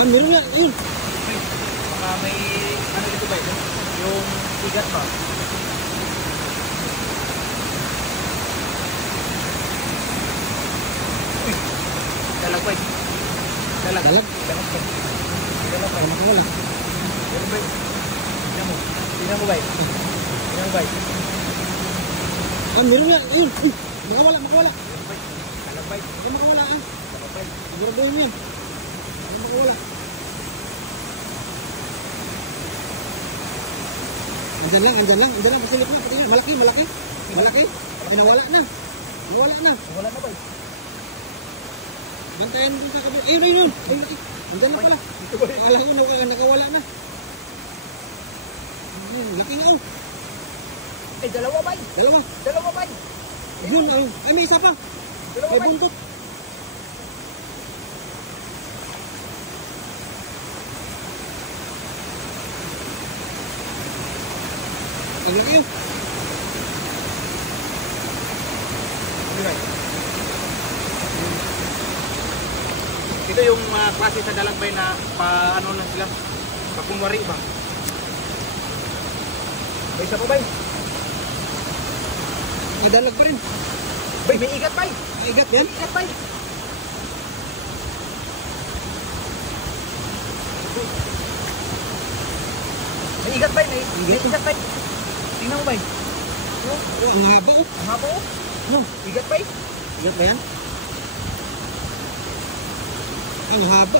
Ah, meron yan. Ayun. May ano dito ba ito? Yung igat pa. Uy! Dalag ba? Dalag. Dalag. Dalag ba? Dalag ba? Wala. Dalag ba? Tingnan mo. Tingnan mo ba? Tingnan mo ba? Ah, meron yan. Ayun. Uy, makawala. Dalag ba? Dalag ba? Ay, makawala ah. Dalag ba? Siguraduhin yan. Ay, makawala. Andyan lang. Pasilip na. Patingin. Malaki. Pinawala na. Wala na ba? Bantayan mo sa kabila. Ayun. Andyan na pala. Akala ko nakawala na. Ayun, laki nga oh. Ay, dalawa ba? Dalawa ba? Yun, ay may isa pa. Dalawa May ba? buntot. Ang laki yun. Ito yung klase sa dalagbay na ano lang sila, pakunwari ba? May isa pa ba? May dalag pa rin. Bay, may igat ba? May igat yan. Igat ba? May igat ba? May igat ba? Tingnan mo ba? Oh, ang haba oh. Ang haba oh. No, Igat ba? igat ba yan? Ang haba.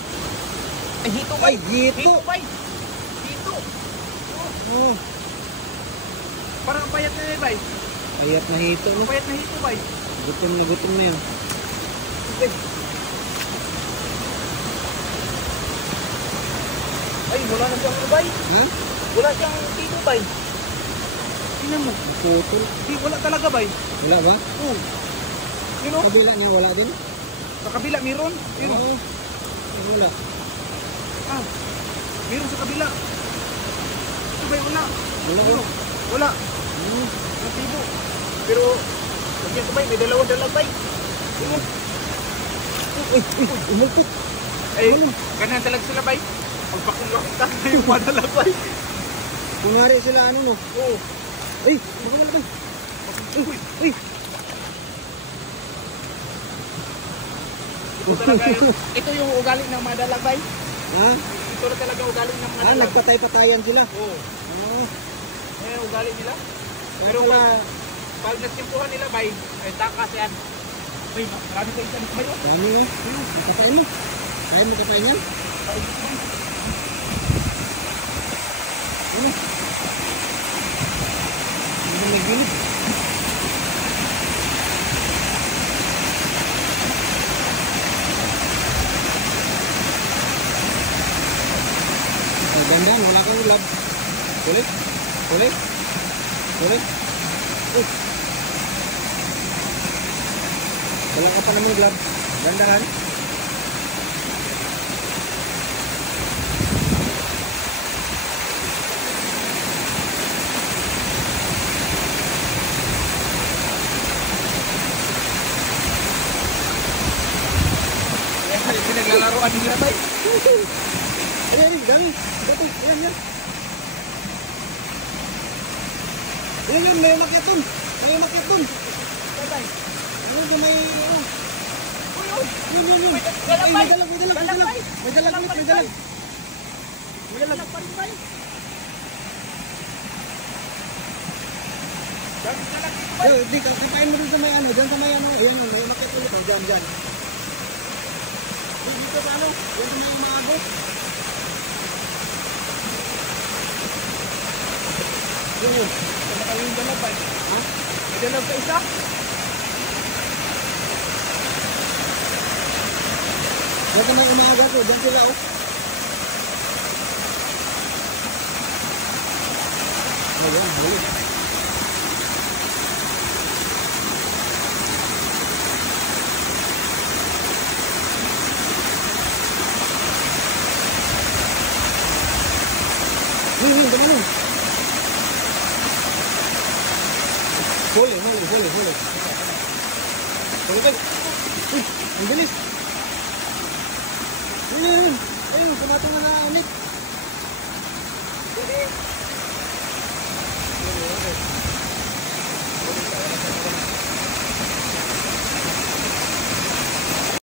Ay, hito ba? Ay, hito. Hito ba? Hito. Oh, Parang ang payat na yun ba? ayat na hito no. Payat na hito ba? Gutom na yan. Okay. Ay, wala na siyang ubay. Ha? Wala siyang hito ba? Tingnan mo. Putol. Di, wala talaga ba? Wala ba? Oo. Yun o. Kabila niya wala din? Sa kabila, meron. Yun o. Oo. Wala. Ah, meron sa kabila. Ito ba wala? Wala Yun oh. o. Wala. Walang tibo. Pero, sabihan ko ba, may dalawang ba? Yun o. Uy, umulpit. Ay, ganyan talaga sila ba? Pagpakunwari ka na yung madalag ba? Kunwari sila ano no. Oo. Ay, makawala ba? Uy. Ito talaga yung, ito yung ugali ng madalag ba? Ha? Ito na talaga ugali ng Ah, madalag. nagpatay-patayan sila. Oo. Oo. Eh, ugali nila. Pero Pero pag nagsimpuhan nila bay, ay takas yan. Ay, marami kayo dyan ba yun? ano yun? Kapain mo. Kaya mo kapain yan? Ano? Ano may gilid? Ay, dandan, wala kang ulab. Kulit? Wala ka pa naman glove. Dandahan. Pinaglalaroan nila bay. Ayan, dami. Dito, ilan yan? Ilan yun, may umakyat dun. Bay. Ano ba may... Yun. May Ay, dalag may bay. dalag. Dalag bay. May dalag ulit, may dalag. May dalag pa rin bay. Dami dalag dito bay. Di, kapain mo dun sa may ano, dyan sa may ano. Ayan, may umakyat ulit. Oh, dyan. Dito sa ano, dyan sa may umaagot. Yun. Sama kayo yung dalag bay. Ha? May dalag ka isa. Dyan sa may umaagot, oh, dyan sila, oh. Ayan, huli. Ganun. Huli. Huli. Uy, ang bilis. Yun. Ayun, pumatong na ulit. Hindi.